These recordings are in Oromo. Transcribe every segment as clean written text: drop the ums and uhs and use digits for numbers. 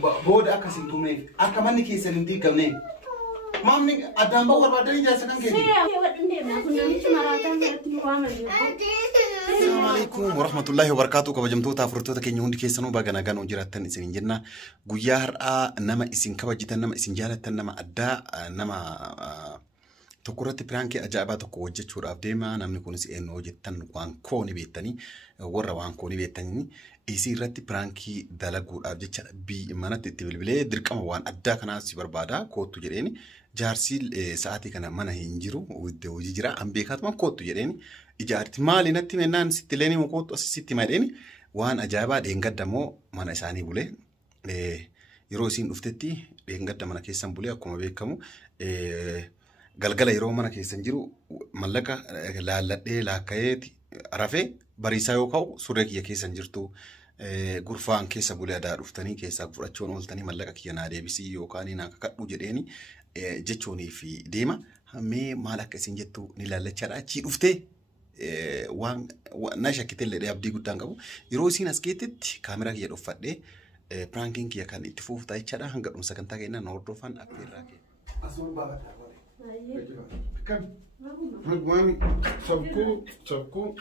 بود أكاسين تومي أكمل كيس اللي كمني ما من أدام بور بعدين جالس كان كذي. السلام عليكم ورحمة الله وبركاته. كبجمتو تافرتو تكيني هندي كيسانو بعنا كانوا جراتن إسنين جنة غيار نما إسن كبجتن نما إسن جالتن نما أدا نما تقولت برانكي أجابات كوجة شور أبديما نمني كونسي إنه جتن وان كوني بيتني ورا وان كوني بيتني يصيرت برانكي دلقول أبجت بي منات تبلبلة دركم وان أدا كنا سيبر بادا كوت تجريني جارسيل ساعتي كنا منا هنجرو وجرا أم بيكات ما كوت تجريني إجارت مالي نتي منان ستليني مكوت أسيستي ماليني وان أجابات إنقدمو منا إساني بوله يروسين أفتتي إنقدم منا كيسان بوله أكما بيكمو galgala yeroo mana keessan jiru mallaqa laalladhee laakkayeeti rafee bariisaa yoo ka'u surree kiyya keessan jirtu gurfaan keessa bulee adaa dhuftanii keessaa fudhachuun ooltanii mallaqa kiyya naa deebisii yookaan naa kakadhu jedheeni jechoonii fi deema mee maal akka isin jettu ni laallachaadha achii dhuftee waan na shakkitellee abdii guddaan qabu yeroo isin as geettetti kaameraa kiyya dhuffadhee prankiin kiyya kan itti fuuftaa jechaadha hanga dhumsa kan taa'e innaan hordofan affeerraa kee asuun baafadha كم؟ مامي سبكو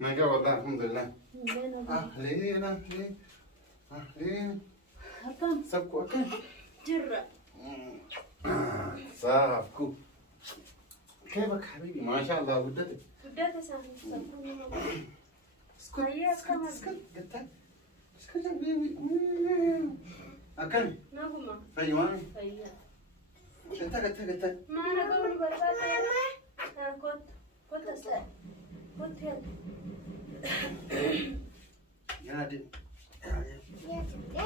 نجا والله الحمد لله أهلين أهلين سبكو أكل جرة سبكو كيفك حبيبي ما شاء الله ودتك سامي سبكو اسكت اسكت حبيبي أكل نعم فيا فيا قلت ما أنا قولي برفاتي أنا كنت أسأل كنت يلا دي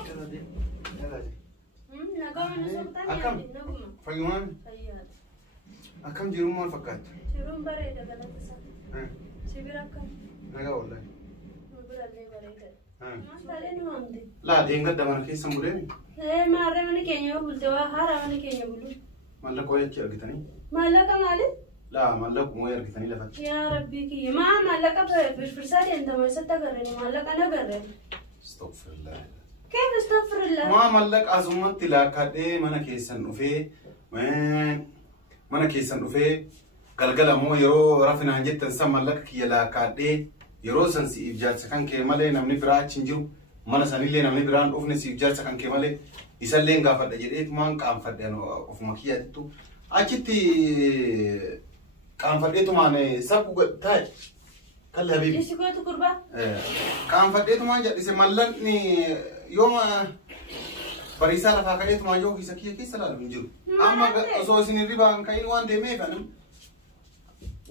يلا دي نقوم نسوطان يا دي نقوم فيوان أكم جيروم ما فكرت جيروم بريدة قلت أسأل شبيرك نقا والله لا دينغ دمار كيس سمولين ما رمني كينيو بولتوا هارمني كينيو بولو مالك وين كيرجتني مالك مالك لا مالك مو يرجتني لفت يا ربي كي ما مالك بفرسالي انت ما ستقرني مالك انا قرن استغفر الله كيف استغفر الله ما مالك ازمت تلاكدي منا كيسن وفي منا كيسن وفي قلقله مو يرو رفنا عنجت تنسى مالك كي لاكدي يرو سنسي إبجار سكان كمالي نمني برا تشنجو mana sanillee namni biraan dhufne siif jaarsa kan kee malee isallee gaafadha jedheet maan qaanfadhe ofuma kiyyaattu achitti qaanfadheetumaan sabbu taa'e kalli habiibi isigootu kurba qaanfadheetumaan jedhise mallanni yooma bariisaa lafaa ka'eetumaan yoo kiisa kiyya keessa laalu hin jiru amma osoo isin hirribaan ka'in waan deemeef anam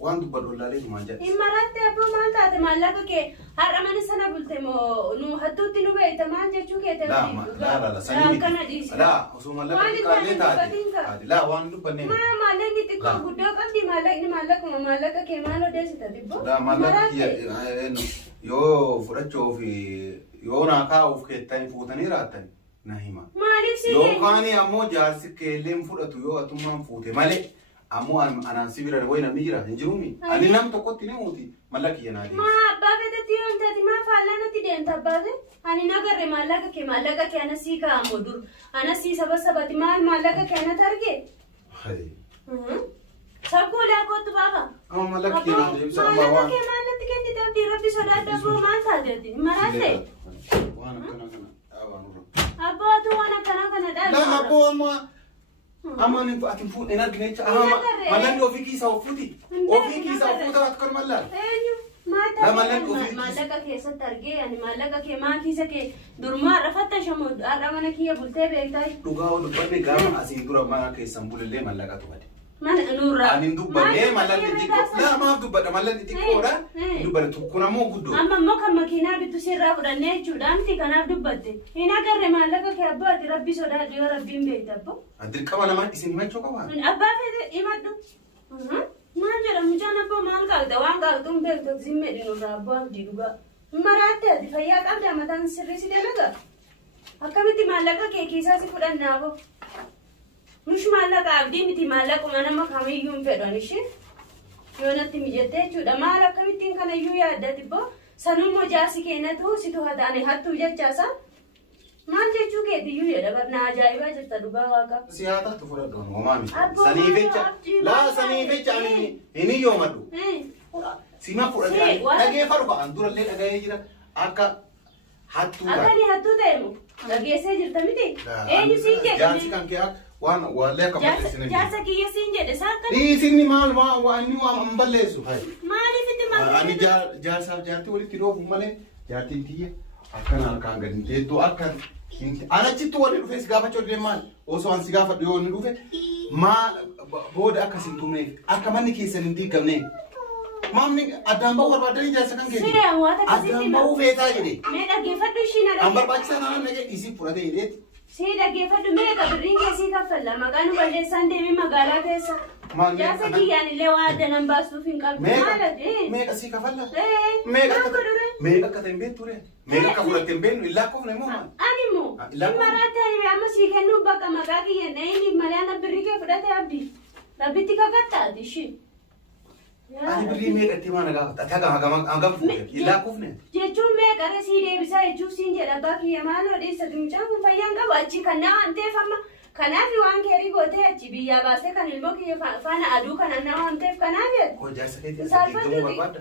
waan dubbadhu laalee tumaan jedhe imaraatti abboo maal taate maallaqa kee har'a mana sana bulte moo nu hattuutti nu beeyta maal jechuu kee ta'e la sanii kana dhiisi la osoo maallaqa kaallee taate la waan dubbanne maallaqni xiqqoo guddoo qabdi maallaqa kee maal odeessita dibbo la maallaqa kiyya yoo fudhachuuf yoo naa kaa'uuf keettanii fuutanii raattan na hima maaliif si yookaan ammoo jaarsi keelleen fudhatu yoo atummaan fuute malee أمو أنا سيبير وين أميرة هنجرومي أنا نام تقطي نموتي مالك يا نادي ما أبغى تديون تدي ما فعلنا تدين تبغى أنا نقدر مالك كي أنا سيكا أمودور أنا سي سبتي مالك كي أنا ترجع هاي سأقول يا كوت بابا مالك يا نادي مالك كي مالك كي تبدي ربي سوداء دبو ما تادي مراتي وأنا كنا أبغى تو أنا كنا لا أبغى ما أما نفعتم فوت أنا جنيت مالن أوفيكي سافوتي أوفيكي سافوتي أتكلم مالن لا مالن أوفيكي مالك كيسة ترجع يعني مالك كي ما كيسة كي درما رفعت شمود أرمانا كي يبولته بيتاي تقاو دبّني قام أسين درا ما كيسة مبولله مالك أتوبادي ما نورا أنا دبّني مالن تيجو لا ما دبّن مالن تيجو ورا دبّن تكونا مو قدو أما ما كم مكينا بتوسير رابورا نيجو دام تكنا دبّتي هنا كره مالك كي أبغى ربي سودا ديو ربي بيتابو أدري كمان ما اسمه ما تشوفه أبغى في إيمادو ما جرى مجانا بو مال كذا وان كذا توم بيت زيمة دينو رابوا ديروغا مراتة دي فيا كذا ما تان سرسي دينوغا أكمل مالك كي كيسا سيفودا نابو مش مالك عبدي متي مالك وأنا ما كمي يوم فدانيش يونا تيجي شو ده مالك كمي تين كنا يويا دتبو سنو مجاسي كينه تو سيتو هذا أنا هاتو جت جاسا ما تجوكي keetiyyuu jedha barna ajaa'ibaa jirta dhugaa waaqa. Siyaata tu fudhadhu homaami. Sanii fecha ani inni yoomadhu. Sima fudhadhu dhageeffadhu ba'an durallee dhagahee jira akka hattuu. Akkani hattuu ta'e moo dhageessee jirta miti? Eenyu siin jedhe? Jaarsi kan kee waan wallee akka balleessine. Jaarsa kiyya siin jedhe saakka. Dhiisinni maal waan inni waan balleessu. Maaliif itti maal? Ani jaarsaaf jaartii walitti dhoofu malee jaartiin tiyya akkan harkaan gadi teettuu akkan anachitti wali dhufee si gaafachuu deemaan osoo an si gaafadhu yoo inni dhufe booda akkas hin tumneef akka manni keessan hin diigamne. Mamni addaan ba'uu barbaadanii jaarsa kan keeti. Addaan ba'uu feetaa jedhe. Mee dhaggeeffadhu ishiin an barbaachisaa naannoo nagee isii fudhatee hidheeti. Sii dhaggeeffadhu mee qabirriin keessii kaffalla maqaan balleessaan deemee magaalaa keessa. Jaarsa kiyyaan illee waa adda nan baasuuf hin qabdu. Meeqa sii kafalla? Meeqa akka ta'e hin beektu ture? Meeqa akka fudhatte hin beeknu illaa koofne moo maal? Ani moo maraatti ani amma sii kennuu bakka maqaa kiyyan dha'inni malee ana birrii kee fudhate abdii. Rabbitti kakattaati ishii. Ani birrii meeqa itti maana gaafata? Hagam fuudhe illaa koofne? Jechuun meeqa sii deebisaa jechuun siin jedha abbaa kiyya maaloo dhiyeessatu mucaan kun fayyaan qabu achi kan naa waan ta'eef amma. Kanaaf waan keerii gootee achi biyyaa baasee kan ilmoo kiyya faana aduu kana nama waan ta'eef kanaaf jedhu. Jaarsa keetii diigamuu barbaadda?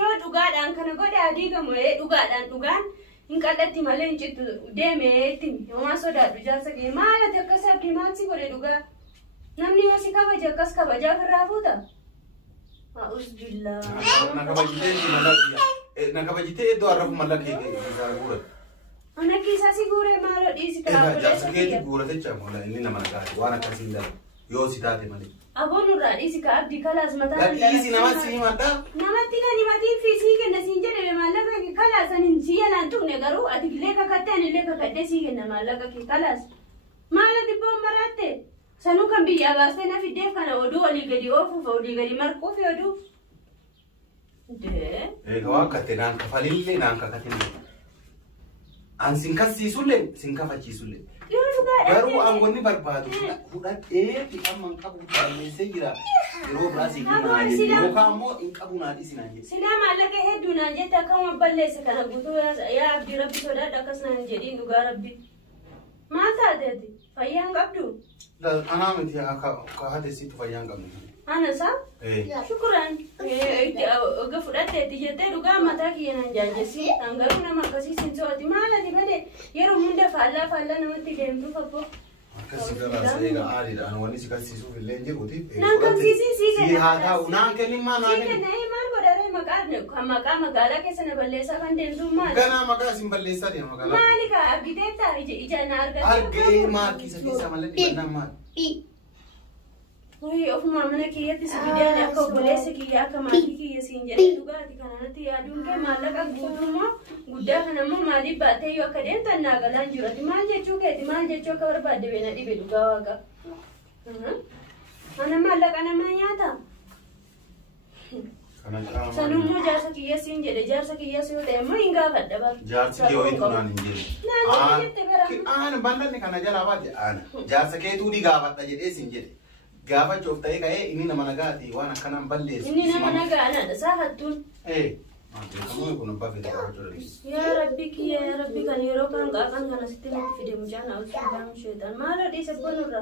Yoo dhugaadhaan kana godhe adiigamu dhugaadhaan dhugaan hin qal'atti malee hin cittu deemee itti homaa sodaadhu jaarsa kiyya maalati akkas abdii maalsi godhe dhugaa namni yoo si kabaje akkas kabajaaf irraa fuuta. A'uusbillaa. Na kabajitee iddoo arrafu mallaqee isaa guura. Ana kiisa si gure malo dhiisi karaa. Jaarsa keetii guuratecha mola inni nama nagaati waan akkasiin dala yoo si taate malee. Aboon irraa dhiisi ka abdii kalaas mataa. Dhiisi namatti si himadhaa. Namatti kan himatiin fi sii kenna siin jedhame maallaqa kee kalaasan hin si yalaan tuqne garuu ati illee kakattee ani illee kakadhee sii kenna maallaqa kee kalaas. Maala dhibboon maraatte sanuu kan biyyaa baastee na fiddeef kana oduu olii gadi oofuuf olii gadi marquuf oduu. Egaa waan kattee naan kafalillee naan kakatillee. An sinkasiisullee sinkafachiisullee. Garuu angonni barbaadu fudhadhee amma hin qabu balleessee jira. Yeroo biraa si kenna yookaan immoo hin qabu naan dhiisinaan jedhe. Silaa maallaqa hedduu naan jette akkama balleesse kana guutuu yaa abdii rabbi sodaadha akkas naan jedhiin dhugaa rabbi. Maal taateeti? Fayyaan qabdu? Anaa miti akka haatessiitu fayyaan qabdu. Ana saa? Shukuraan. Oga fudhatteetti jettee dhugaa mataa kiyya nan jaajjessi. Garuu nama akkasii sin so'ati maalati malee yeroo hunda faallaa namatti deemtuuf abboo. Akkasii galaasa egaa aariidhaan wanni si qabsiisuuf illee jiruuti. Naan qabsiisii sii kenna. Si haa ta'u naan kennimmaa naan kenna. Sii kenna maal godharee maqaa magaalaa keessa na balleessaa kan deemtu maali? Ganaa maqaa sin balleessaa deema magaalaa. Maali kaa abditeettaa ija na argatu. Argee maakisa keessa malee dhibannaan maali? Woi ofuma mana kiyyatti si fidee akka obboleessa kiyya akka maatii kiyya siin jedhee dhugaati kanatti yaaduun kee maallaqa guutummaa guddaa kanammoo maaliif baattee yoo akka deemtan naagalaan jiru ati maal jechuu keeti maal jechuu akka barbaadde beena dhibe dhugaa waaqa. Ana maallaqa nama nyaata. Sanummoo jaarsa kiyya siin jedhe jaarsa kiyya yoo ta'e immoo hin gaafadha bara. Jaarsi kee ho'itu naan hin jedhe. Naan jette bara. Aan bal'anni kana jalaa baate aan jaarsa keetuu ni gaafadha jedhee siin jedhe. Gaafachuuf ta'ee ka'ee inni nama nagaati waan akkanaan balleessu. Inni nama nagaadha saafattuun. Beekamu kun abbaa fedha gaafachuu dandeessu. Yaa rabbi kiyya yaa rabbi kan yeroo kan qaaqan kana sitti natti fide mucaan awusuudhaan sheetan maaloo dhiise bonurra.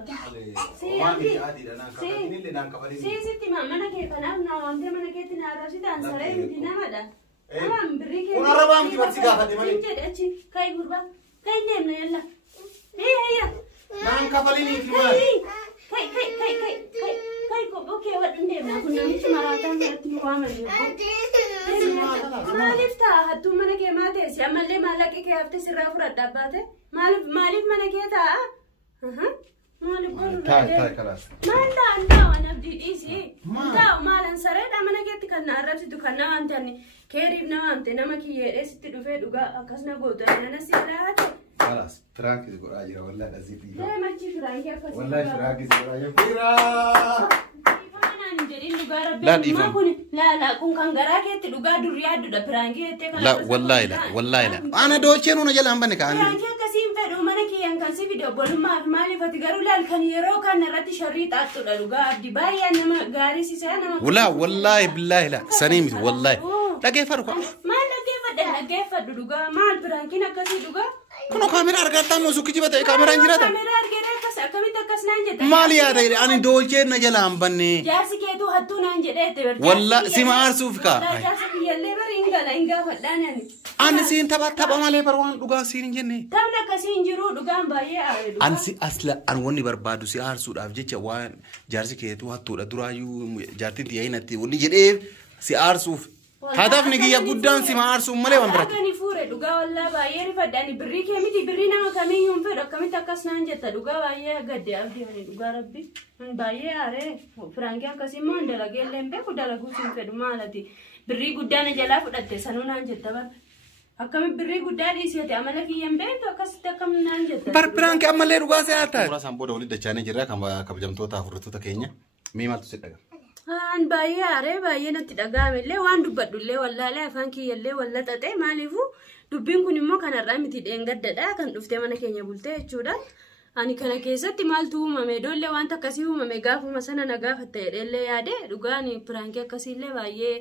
Waan itti adiidha naan kafalinillee naan kafalinillee. Siisitti mana kee kanaaf naa waamtee mana keetti naa raabsitaan saree miti namadha. Namaan birrii kee. Kun arabaa miti barsi gaafate malee. Jedhe achi kayi gurbaa kayi deemna yalla. Hayya. Naan kafaliniif maali? Kai oke wadun deemna kun namichi maraataan irratti nu waamani. Maaliif ta'a hattuu mana kee maa teessi ammallee maallaqi kee haftee sirraa fudhadha abbaate maaliif mana kee ta'a? Maaliif godhu maal ta'a waan abdii dhiisi taa'u maalan sareedha mana keetti kan na arrabsitu kan na waamtani keeriif na waamte nama kiyyeedhee sitti dhufee dhugaa akkas na gootu nana si alaate. خلاص فرانك تقول اجرا ولا ازيد لا ما تجي فرانك يا فندم والله فرانك تقول يا فيرا لا كون كان غراكي تدغا دريا دد فرانك لا والله لا انا دوچينو نجل امبنك انا فرانك كسيم فدو منكي ان كان سي فيديو بول مالي فتغرو لال كان يرو كان رتي شريط اتدغا دي بايا نما غاري سيسانا ولا والله بالله لا سنيم والله لا كيف فرق ما لا كيف دغا مال فرانكي نكسي دغا Kuno kaamera argataa moo sukkichi batee kaameraan jiraata? Kaamera argina akkamitti akkas naan jedha. Maali yaada ani doolchee na jalaan banne. Jaarsi keetu hattuu naan jedhee walla sima aarsuuf kaa. Jaarsi biyyallee bari hin gaafadhaan ani. Ani siin tapha malee bar waan dhugaa siin hin jenne. Taphni akkasii hin jiru dhugaan baay'ee aareedu. Ani si asla ani wanni barbaadu si aarsuudhaaf jecha waan jaarsi keetu hattuudha duraayyuu jaartitti yaa'inatti wanni jedhee si aarsuuf. Hadafni kiyya guddaan si aarsuuf malee waan biraati. Akkani fuure dhugaa wallaa baay'ee rifadhaani birrii kee miti birrii nama kamiyyuu hin fedhu akkamitti akkas naan jetta dhugaa baay'ee gadde abdii dhugaa rabbi baay'ee aaree firaankii akkasii immoo hin dalageellee hin beeku dalaguu siin fedhu maalati birrii guddaan jalaa fudhatte sanuu naan jetta bara. Akkamitti birrii guddaa dhiisete amala kiyya hin beektu akkasitti akkam naan jetta. Bar firaankii ammallee dhugaa si'aata. Suuraa isaan booda walitti dachaanii jirra kan kabajamtoota afurtoota keenya mee maaltu si dhaga? An baay'ee aaree baay'ee natti dhaga'ame illee waan dubbadhullee wallaalee afaan kiyyallee walla xaxee maaliifuu dubbiin kun immoo kanarraa miti dheengaddadha kan dhuftee mana keenya bultee jechuudha. Ani kana keessatti maaltu uumame idoollee wanta akkasii uumame gaafuma sana na gaafatta jedheellee yaade dhugaan firaankii akkasiillee baay'ee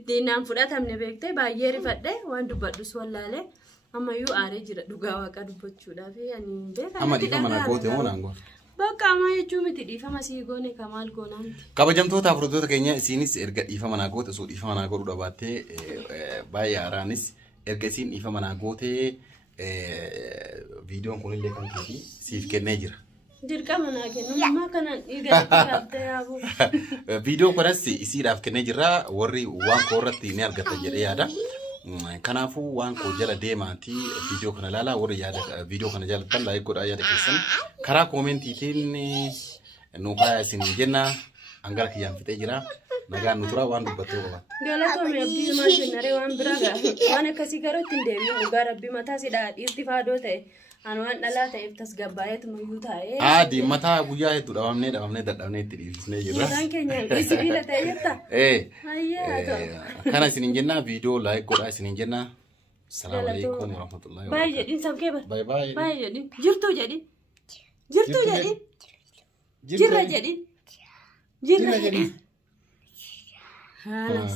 ittiin naan fudhatamne beektee baay'ee rifadhe waan dubbadhus wallaalee ammayyuu aaree jira dhugaa waaqa dubbachuudhaaf ani beekaa. Amma dhiifama na goote moo naan goote? Bakka amma jechuun miti dhiifama sii goone kamaal goonaan. Kabajamtoota afurtoota keenya isiinis erga dhiifama naa goote osoo dhiifama naa godhuu dhaabattee baay'ee aaraanis erga isiin dhiifama naa goote viidiyoon kunillee kan keetii siif kennee jira. Dirqama naa kennu amma kanan dhiigaa qabdee yaabuu. Viidiyoo kanas isiidhaaf kennee jira warri waan koo irratti ni argata jedhee yaada. Kanaafuu waan koo jala deemaati viidiyoo kana ilaalaa warri yaada viidiyoo kana jaalatan laayik godhaa yaada keessan karaa koomentiitiin nu faayaa isin jenna hangara kiyyaan fixee jira nagaan nu tura waan dubbattee qaba. Galatoomii abdii maal jennaree waan biraa waan akkasii garatti hin deebiin dhugaa rabbii mataa sidhaa dhiirti faadoo ta'e anwaan dhalaa ta'eef tasgabbaa'eetu muyyuu taa'ee. Aadi mataa guyyaa hedduu dhabamnee dadhabnee itti dhiifnee jirra. Isaan keenya sibiila ta'e jirta. Kana isin jenna viidiyoo laayik godhaa isin jenna. Salaamu alaikum warahmatullahi wabarakatuh. Baay'ee jedhin sabkee bara. Baay'ee jedhin. Jirtuu jedhin. Jirtuu jedhin. Jirra jedhin. Jirra jedhin. Haalas.